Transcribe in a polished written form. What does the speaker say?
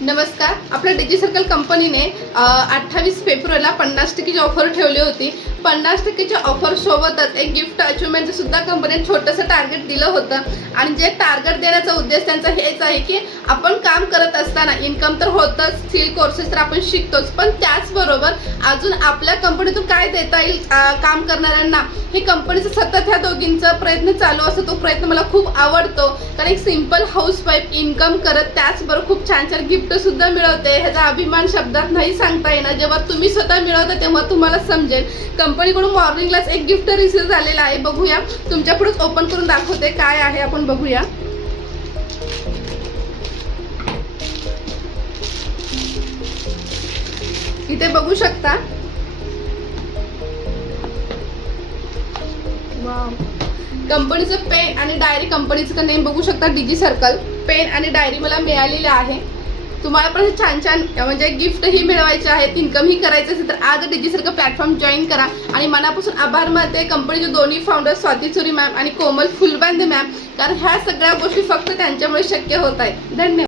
नमस्कार. आपल्या डिजी सर्कल कंपनीने 28 फेब्रुवारीला 50% ऑफर ठेवली होती. 50% ऑफर सोबतच एक गिफ्ट अचिव्हमेंटचं सुद्धा कंपनीने छोटंसं टार्गेट दिलं होतं. आणि जे टार्गेट देण्याचा उद्देश त्यांचा हेच आहे की आपण काम करत असताना इन्कम तर होतच, स्किल कोर्सेस तर आपण शिकतोच, पण त्याचबरोबर अजून आपल्या कंपनीतून काय देता येईल काम करणाऱ्यांना, हे कंपनीचं सतत ह्या दोघींचा प्रयत्न चालू असतो. तो प्रयत्न मला खूप आवडतो, कारण एक सिंपल हाऊसवाईफ इन्कम करत त्याचबरोबर खूप छान छान गिफ्ट सुद्धा मिळवते. ह्याचा अभिमान शब्दात नाही सांगता येणार. जेव्हा तुम्ही स्वतः मिळवता तेव्हा तुम्हाला समजेल. कंपनीकडून मॉर्निंगलाच एक गिफ्ट रिसीव झालेला आहे. बघूया, तुमच्या पुढेच ओपन करून दाखवते काय आहे, आपण बघूया. इथे बघू शकता. कंपनीचं पेन आणि डायरी, कंपनीचं नेम बघू शकता, डिजी सर्कल. पेन आणि डायरी मला मिळालेली आहे. तुम्हाला पण छान छान म्हणजे गिफ्ट ही मिळवायचे आहेत, इन्कम ही करायचं असेल तर आज डिजी सर्कल प्लॅटफॉर्म जॉईन करा. आणि मनापासून आभार मानते कंपनीचे दोन्ही फाउंडर स्वाती चुरी मॅम आणि कोमल फुलबांदे मॅम, कारण ह्या सगळ्या गोष्टी फक्त त्यांच्यामुळे शक्य होत आहेत. धन्यवाद.